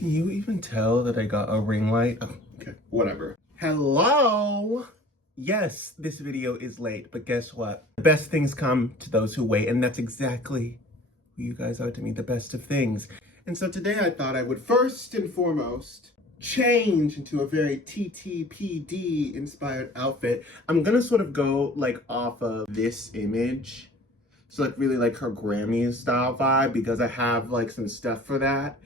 Can you even tell that I got a ring light? Oh, okay, whatever. Hello? Yes, this video is late, but guess what? The best things come to those who wait, and that's exactly who you guys are to me, the best of things. And so today I thought I would first and foremost change into a very Ttpd inspired outfit. I'm gonna sort of go like off of this image. So like really like her Grammy style vibe, because I have like some stuff for that.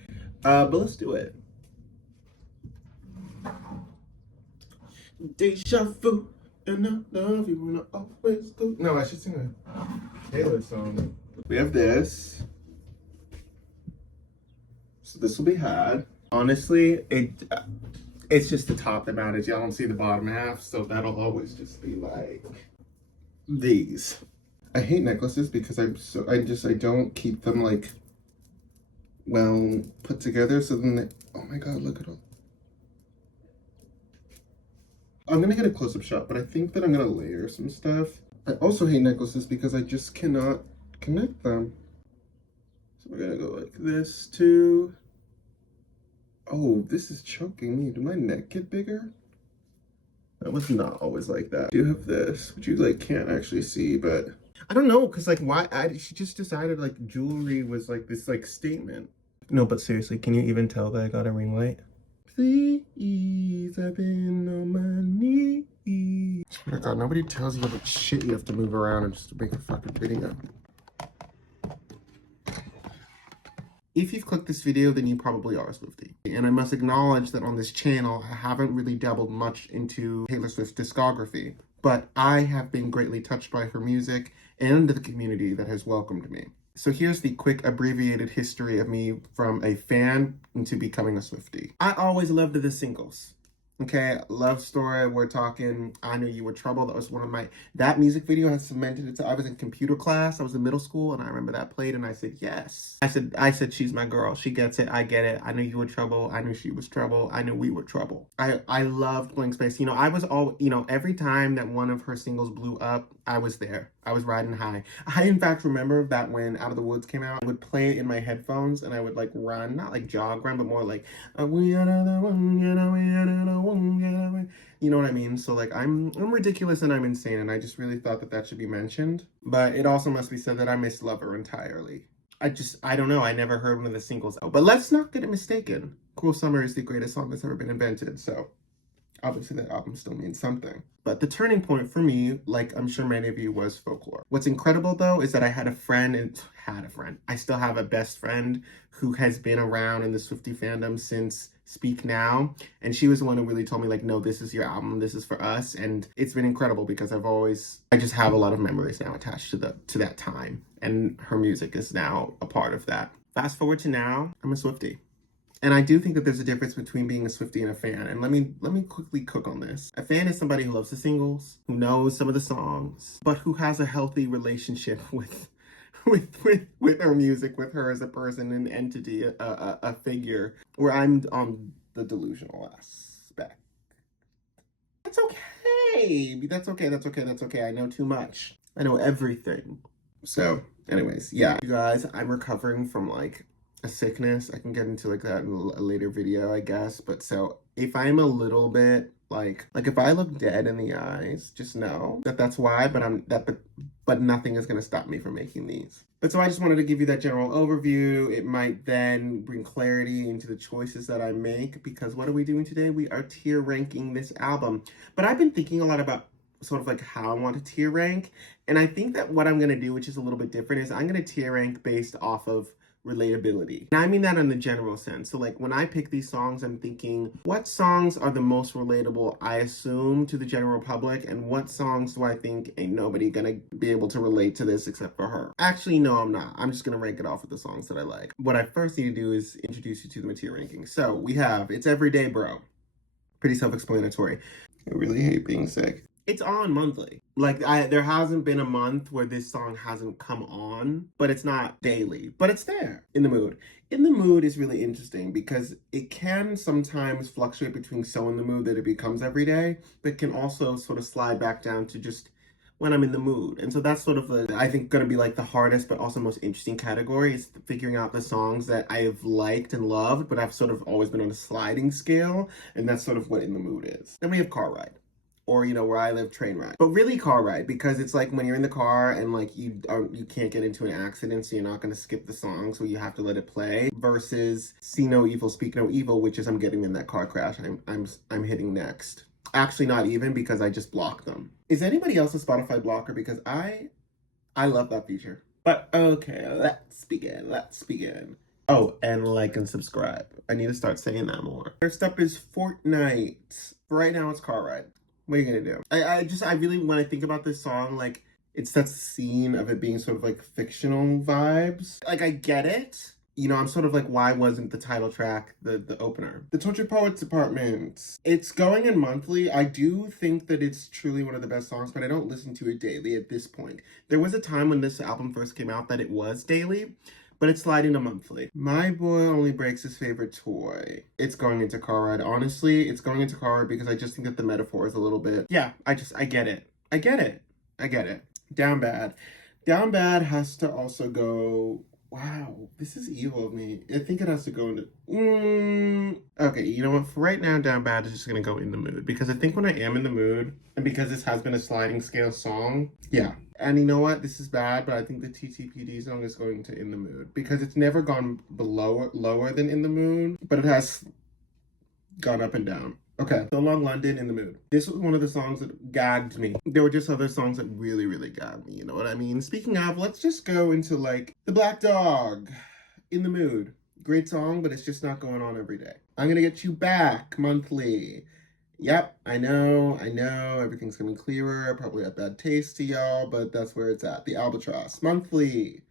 But let's do it. Deja vu, and I love you when I always go. No, I should sing a Taylor song. We have this. So this will be had. Honestly, it's just the top that matters. Y'all don't see the bottom half, so that'll always just be like these. I hate necklaces because I don't keep them like well put together. So then they, oh my god, look at all. I'm gonna get a close-up shot, but I think that I'm gonna layer some stuff. I also hate necklaces because I just cannot connect them. So we're gonna go like this too. Oh, this is choking me. Did my neck get bigger? That was not always like that. I do have this, which you like can't actually see, but I don't know, cause like why she just decided like jewelry was like this like statement. No, but seriously, can you even tell that I got a ring light? Please, I've been on my knees. Oh my god, nobody tells you how much shit you have to move around just to make a fucking video. If you've clicked this video, then you probably are a Swiftie. And I must acknowledge that on this channel, I haven't really dabbled much into Taylor Swift's discography, but I have been greatly touched by her music and the community that has welcomed me. So here's the quick abbreviated history of me from a fan into becoming a Swiftie. I always loved the singles. Okay, Love Story, we're talking I Knew You Were Trouble. That was one of that music video has cemented it. I was in computer class, I was in middle school, and I remember that played, and I said, yes. I said, she's my girl. She gets it, I get it. I knew you were trouble. I knew she was trouble. I knew we were trouble. I loved Blank Space. You know, I was all, you know, every time that one of her singles blew up, I was there. I was riding high. I, in fact, remember that when Out of the Woods came out, I would play it in my headphones, and I would, like, run. Not, like, jog run, but more like, we are the one, you know, we are the one, you know, you know what I mean? So, like, I'm ridiculous and I'm insane, and I just really thought that that should be mentioned. But it also must be said that I miss Lover entirely. I don't know. I never heard one of the singles. But let's not get it mistaken. Cruel Summer is the greatest song that's ever been invented, so obviously that album still means something. But the turning point for me, like I'm sure many of you, was Folklore. What's incredible though is that I had a friend, I still have a best friend who has been around in the Swiftie fandom since Speak Now, and she was the one who really told me like, no, this is your album, this is for us. And it's been incredible because I just have a lot of memories now attached to that time, and her music is now a part of that. Fast forward to now, I'm a Swiftie. And I do think that there's a difference between being a Swiftie and a fan. And let me quickly cook on this. A fan is somebody who loves the singles, who knows some of the songs, but who has a healthy relationship with her music, with her as a person, an entity, a figure, where I'm on the delusional aspect. That's okay. That's okay. I know too much. I know everything. So, anyways, yeah. You guys, I'm recovering from like a sickness. I can get into like that in a later video, I guess. But so if I'm a little bit like if I look dead in the eyes, just know that that's why. But nothing is gonna stop me from making these. But so I just wanted to give you that general overview. It might then bring clarity into the choices that I make, because what are we doing today? We are tier ranking this album. But I've been thinking a lot about sort of like how I want to tier rank, and I think that what I'm gonna do, which is a little bit different, is I'm gonna tier rank based off of relatability. And I mean that in the general sense. So like when I pick these songs, I'm thinking, what songs are the most relatable, I assume, to the general public, and what songs do I think ain't nobody gonna be able to relate to this except for her? Actually, no, I'm not. I'm just gonna rank it off with the songs that I like. What I first need to do is introduce you to the tier ranking. So we have It's Everyday Bro. Pretty self-explanatory. I really hate being sick. It's on monthly. Like, there hasn't been a month where this song hasn't come on, but it's not daily. But it's there. In the Mood. In the Mood is really interesting because it can sometimes fluctuate between so in the mood that it becomes every day, but can also sort of slide back down to just when I'm in the mood. And so that's sort of I think gonna be like the hardest but also most interesting category is figuring out the songs that I've liked and loved, but I've sort of always been on a sliding scale, and that's sort of what In the Mood is. Then we have Car Ride. Or, you know, where I live, Train Ride. But really Car Ride, because it's like when you're in the car and like you can't get into an accident, so you're not gonna skip the song, so you have to let it play. Versus See No Evil, Speak No Evil, which is I'm getting in that car crash. I'm hitting next. Actually, not even, because I just blocked them. Is anybody else a Spotify blocker? Because I love that feature. But okay, let's begin. Let's begin. Oh, and like and subscribe. I need to start saying that more. First up is Fortnite. Right now it's Car Ride. What are you gonna do? I really, when I think about this song, like, it's that scene of it being sort of like fictional vibes. Like, I get it. You know, I'm sort of like, why wasn't the title track the opener? The Tortured Poets Department. It's going in monthly. I do think that it's truly one of the best songs, but I don't listen to it daily at this point. There was a time when this album first came out that it was daily, but it's sliding to monthly. My boy only breaks his favorite toy. It's going into Car Ride. Honestly, it's going into Car Ride because I just think that the metaphor is a little bit... Yeah, I get it. I get it. Down Bad. Down Bad has to also go... Wow, this is evil of me. I think it has to go into... Okay, you know what? For right now, Down Bad is just going to go In the Mood. Because I think when I am in the mood, and because this has been a sliding scale song, yeah. And you know what? This is bad, but I think the Ttpd song is going to In the Mood. Because it's never gone lower than In the Mood, but it has gone up and down. Okay, So Long London, In the Mood. This was one of the songs that gagged me. There were just other songs that really, really gagged me, you know what I mean? Speaking of, let's just go into like The Black Dog, In the Mood. Great song, but it's just not going on every day. I'm Gonna Get You Back, monthly. Yep, I know, everything's coming clearer, probably have bad taste to y'all, but that's where it's at. The Albatross, monthly.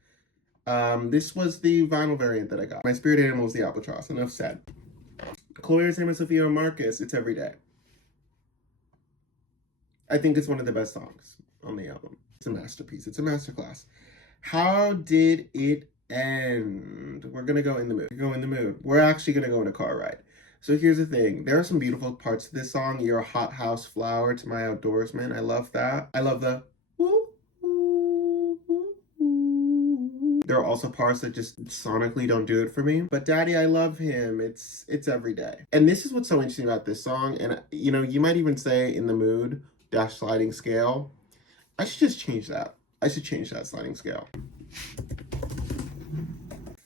This was the vinyl variant that I got. My spirit animal is the Albatross, enough said. Chloe Sam and Sophia Marcus, It's Every Day. I think it's one of the best songs on the album. It's a masterpiece. It's a masterclass. How did it end? We're gonna go In the Mood. Go In the Mood. We're actually gonna go in a Car Ride. So here's the thing. There are some beautiful parts to this song. You're a hothouse flower to my outdoorsman. I love that. I love the woo, woo, woo, woo. There are also parts that just sonically don't do it for me. But Daddy, I Love Him. It's Every Day. And this is what's so interesting about this song. And, you know, you might even say In the Mood - sliding scale. I should just change that. I should change that sliding scale.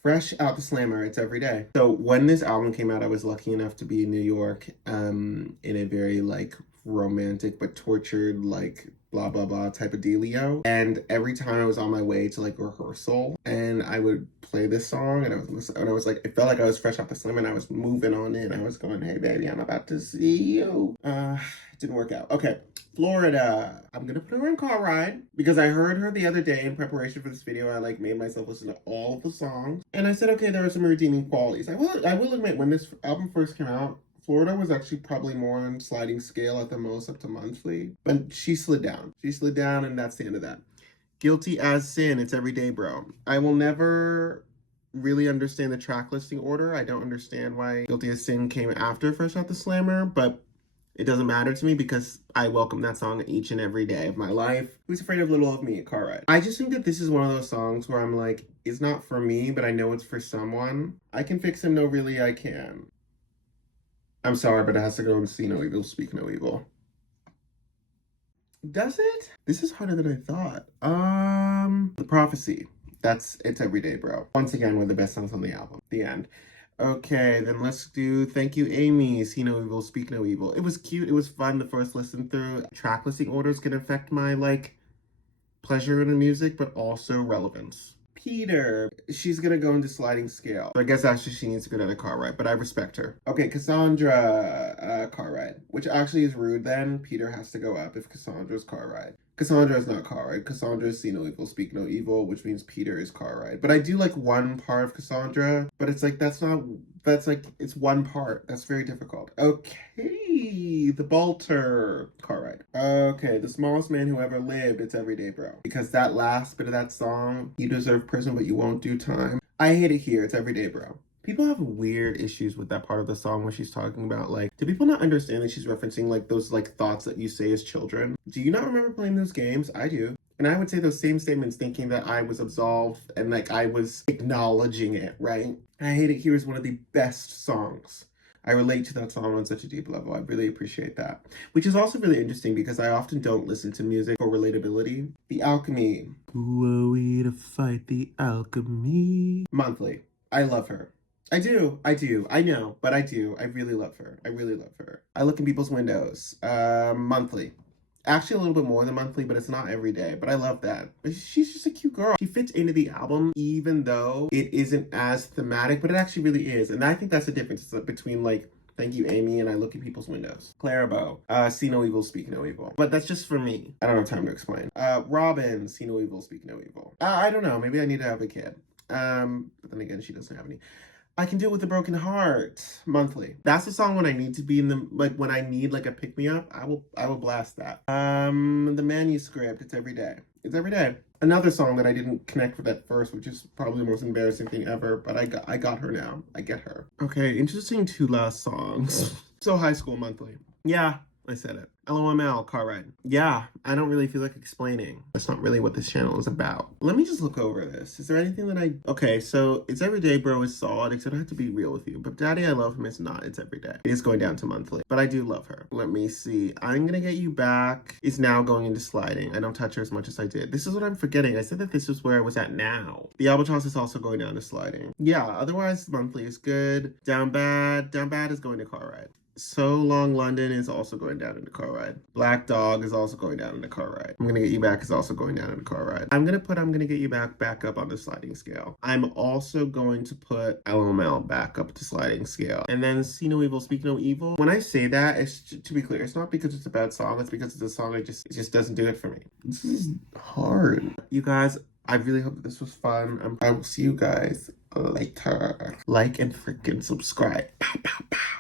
Fresh Out the Slammer, It's Every Day. So when this album came out, I was lucky enough to be in New York in a very like romantic but tortured like blah blah blah type of dealio. And every time I was on my way to like rehearsal and I would play this song and I was like, it felt like I was fresh off the slammer and I was moving on in. I was going, hey baby, I'm about to see you. It didn't work out. Okay. Florida. I'm gonna put her in Car Ride because I heard her the other day in preparation for this video. I like made myself listen to all of the songs and I said, okay, there are some redeeming qualities. I will admit, when this album first came out, Florida was actually probably more on sliding scale at the most, up to monthly, but she slid down. She slid down, and that's the end of that. Guilty as Sin, It's Every Day, Bro. I will never really understand the track listing order. I don't understand why Guilty as Sin came after Fresh Out the Slammer, but it doesn't matter to me because I welcome that song each and every day of my life. Who's Afraid of Little of Me, Car Ride. I just think that this is one of those songs where I'm like, it's not for me, but I know it's for someone. I can fix him, no really I can. I'm sorry, but it has to go and See No Evil, Speak No Evil. Does it? This is harder than I thought. The Prophecy. It's Every Day, Bro. Once again, one of the best songs on the album. The end. Okay, then let's do Thank You, Amy. See No Evil, Speak No Evil. It was cute. It was fun the first listen through. Track listing orders can affect my, like, pleasure in the music, but also relevance. Peter. She's gonna go into sliding scale. So I guess actually she needs to go to a Car Ride, but I respect her. Okay, Cassandra, Car Ride. Which actually is rude then. Peter has to go up if Cassandra's Car Ride. Cassandra is not Car Ride. Cassandra is See No Evil, Speak No Evil, which means Peter is Car Ride. But I do like one part of Cassandra, but it's like, it's one part. That's very difficult. Okay, The Bolter, Car Ride. Okay, The Smallest Man Who Ever Lived, It's Every Day, Bro. Because that last bit of that song, you deserve prison, but you won't do time. I hate it here, It's Every Day, Bro. People have weird issues with that part of the song where she's talking about, like, do people not understand that she's referencing, like, those, like, thoughts that you say as children? Do you not remember playing those games? I do. And I would say those same statements thinking that I was absolved and, like, I was acknowledging it, right? I Hate It Here is one of the best songs. I relate to that song on such a deep level. I really appreciate that. Which is also really interesting because I often don't listen to music for relatability. The Alchemy. Who are we to fight the alchemy? Monthly. I love her. I do. I know, but I do. I really love her. I really love her. I look in people's windows. Monthly. Actually, a little bit more than monthly, but it's not every day. But I love that. She's just a cute girl. She fits into the album, even though it isn't as thematic, but it actually really is. And I think that's the difference between, like, Thank You, Amy, and I Look at People's Windows. Clarabow, See No Evil, Speak No Evil. But that's just for me. I don't have time to explain. Robin, See No Evil, Speak No Evil. I don't know. Maybe I need to have a kid. But then again, she doesn't have any. I Can Do It With a Broken Heart, Monthly. That's the song when I need to be in the, like, when I need, like, a pick-me-up, I will blast that. The Manuscript, It's Every Day. It's Every Day. Another song that I didn't connect with at first, which is probably the most embarrassing thing ever, but I got her now. I get her. Okay, interesting two last songs. So High School, Monthly. Yeah, I said it. LOML, Car Ride. Yeah, I don't really feel like explaining. That's not really what this channel is about. Let me just look over this. Is there anything that okay, so It's Every Day, Bro is solid, except I have to be real with you. But Daddy, I Love Him is not It's Every Day. It is going down to monthly. But I do love her. Let me see. I'm Gonna Get You Back is now going into sliding. I don't touch her as much as I did. This is what I'm forgetting. I said that this was where I was at now. The Albatross is also going down to sliding. Yeah, otherwise monthly is good. Down Bad is going to Car Ride. So Long London is also going down in the Car Ride. Black Dog is also going down in the Car Ride. I'm Gonna Get You Back is also going down in the Car Ride. I'm gonna Get You back up on the sliding scale. I'm also going to put LML back up to sliding scale. And then See No Evil, Speak No Evil. When I say that, it's, to be clear, it's not because it's a bad song. It's because it's a song it just doesn't do it for me. This is hard. You guys, I really hope that this was fun. I will see you guys later. Like and freaking subscribe. Pow, pow, pow.